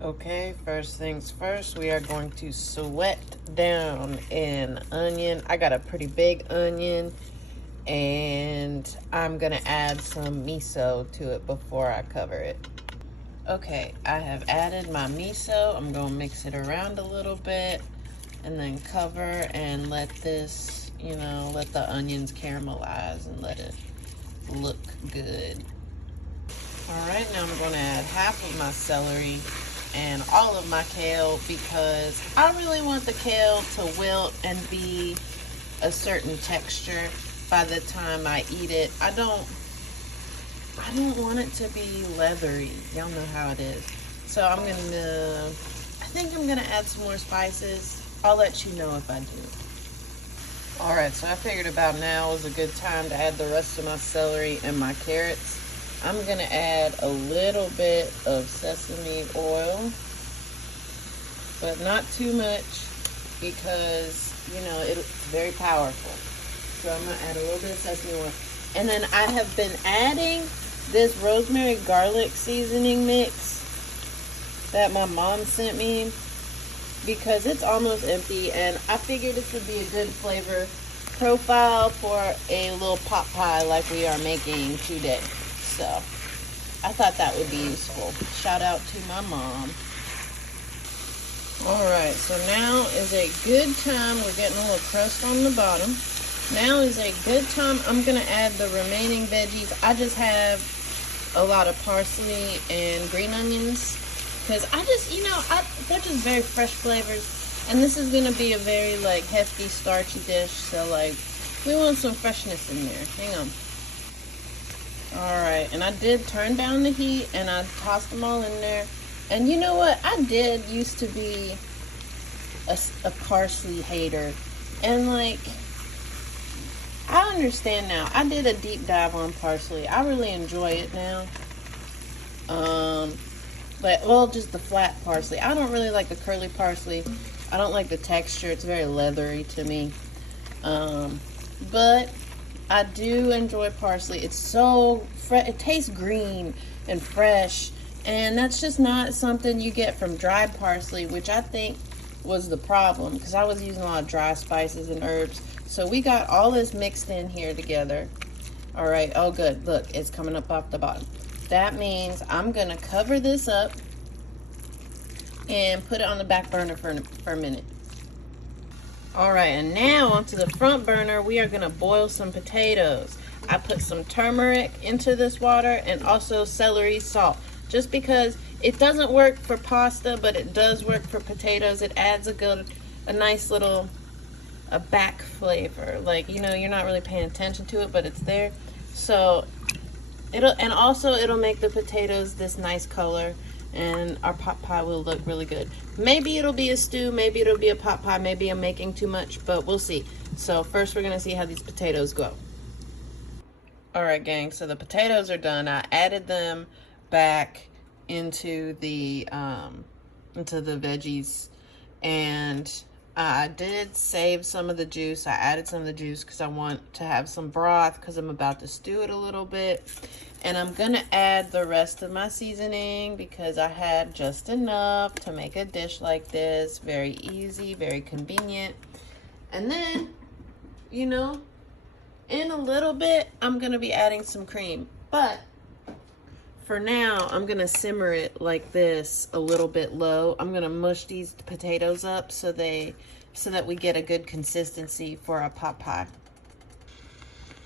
Okay, first things first, we are going to sweat down an onion. I got a pretty big onion, and I'm gonna add some miso to it before I cover it. Okay, I have added my miso. I'm gonna mix it around a little bit and then cover and let this, let the onions caramelize and let it look good. All right, now I'm gonna add half of my celery and all of my kale because I really want the kale to wilt and be a certain texture by the time I eat it. I don't want it to be leathery. Y'all know how it is. So I think I'm gonna add some more spices. I'll let you know if I do. All right, so I figured about now is a good time to add the rest of my celery and my carrots. I'm gonna add a little bit of sesame oil, but not too much because, it's very powerful. So I'm gonna add a little bit of sesame oil. And then I have been adding this rosemary garlic seasoning mix that my mom sent me because it's almost empty, and I figured this would be a good flavor profile for a little pot pie like we are making today. So I thought that would be useful. Shout out to my mom. All right, so now is a good time. We're getting a little crust on the bottom. Now is a good time. I'm gonna add the remaining veggies. I just have a lot of parsley and green onions because they're just very fresh flavors. And this is gonna be a very hefty, starchy dish. So we want some freshness in there. Hang on. All right, and I did turn down the heat and I tossed them all in there. And you know what? I did used to be a parsley hater. And I understand now. I did a deep dive on parsley. I really enjoy it now. Just the flat parsley. I don't really like the curly parsley. I don't like the texture. It's very leathery to me. But I do enjoy parsley. It's so fresh. It tastes green and fresh. And that's just not something you get from dried parsley, which I think was the problem because I was using a lot of dry spices and herbs. So we got all this mixed in here together. All right. Oh, good. Look, it's coming up off the bottom. That means I'm going to cover this up and put it on the back burner for a minute. All right, and now onto the front burner, we are gonna boil some potatoes. I put some turmeric into this water and also celery salt, just because it doesn't work for pasta, but it does work for potatoes. It adds a nice little back flavor. You're not really paying attention to it, but it's there. So it'll make the potatoes this nice color, and our pot pie will look really good. Maybe it'll be a stew, maybe it'll be a pot pie, maybe I'm making too much, but we'll see. So first we're gonna see how these potatoes go. All right, gang, so the potatoes are done. I added them back into the veggies, and I did save some of the juice. I added some of the juice because I want to have some broth because I'm about to stew it a little bit. And I'm gonna add the rest of my seasoning because I had just enough to make a dish like this. Very easy, very convenient. And then, in a little bit, I'm gonna be adding some cream. But for now, I'm gonna simmer it like this a little bit low. I'm gonna mush these potatoes up so that we get a good consistency for our pot pie.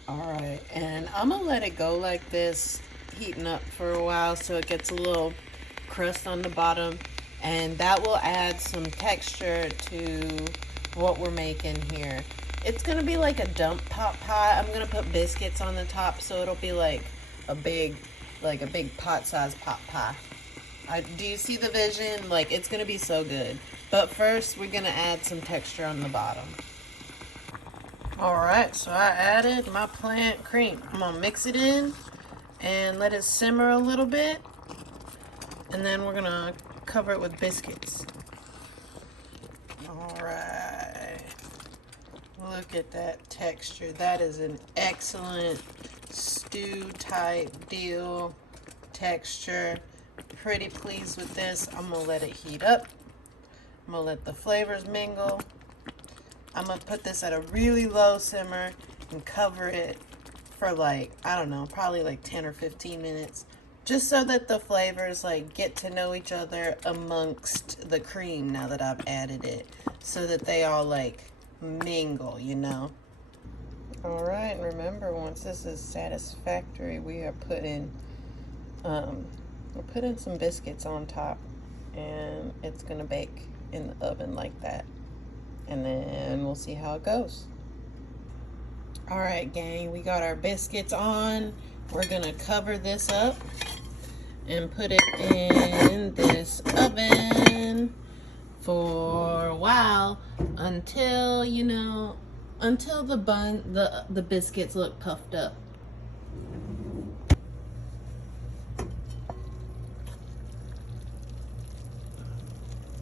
All right, and I'm gonna let it go like this, heating up for a while so it gets a little crust on the bottom, and that will add some texture to what we're making here. It's gonna be like a dump pot pie. I'm gonna put biscuits on the top so it'll be like a big pot-sized pot pie. Do you see the vision? It's gonna be so good. But first, we're gonna add some texture on the bottom. All right, so I added my plant cream. I'm gonna mix it in and let it simmer a little bit. And then we're gonna cover it with biscuits. All right, look at that texture. That is an excellent stew type deal texture. Pretty pleased with this. I'm gonna let it heat up. I'm gonna let the flavors mingle. I'm gonna put this at a really low simmer and cover it for like, I don't know, probably like 10 or 15 minutes. Just so that the flavors like get to know each other amongst the cream now that I've added it. So that they all like mingle, you know. All right, and remember, once this is satisfactory, we are putting some biscuits on top, and it's gonna bake in the oven like that. And then we'll see how it goes. All right, gang, we got our biscuits on. We're gonna cover this up and put it in this oven for a while until, you know, until the biscuits look puffed up.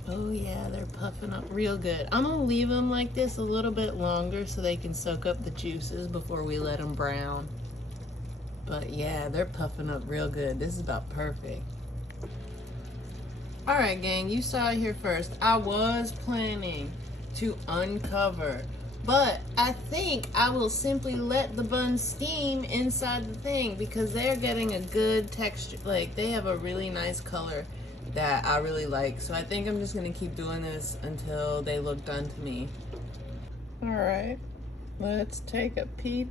Oh yeah, they're puffing up real good. I'm gonna leave them like this a little bit longer so they can soak up the juices before we let them brown. But yeah, they're puffing up real good. This is about perfect. All right, gang, you saw it here first. I was planning to uncover, but I think I will simply let the buns steam inside the thing because they're getting a good texture. Like, they have a really nice color that I really like. So I think I'm just gonna keep doing this until they look done to me. All right, let's take a peep.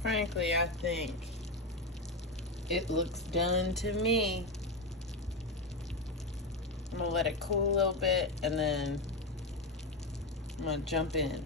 Frankly, I think it looks done to me. I'm gonna let it cool a little bit and then I'm gonna jump in.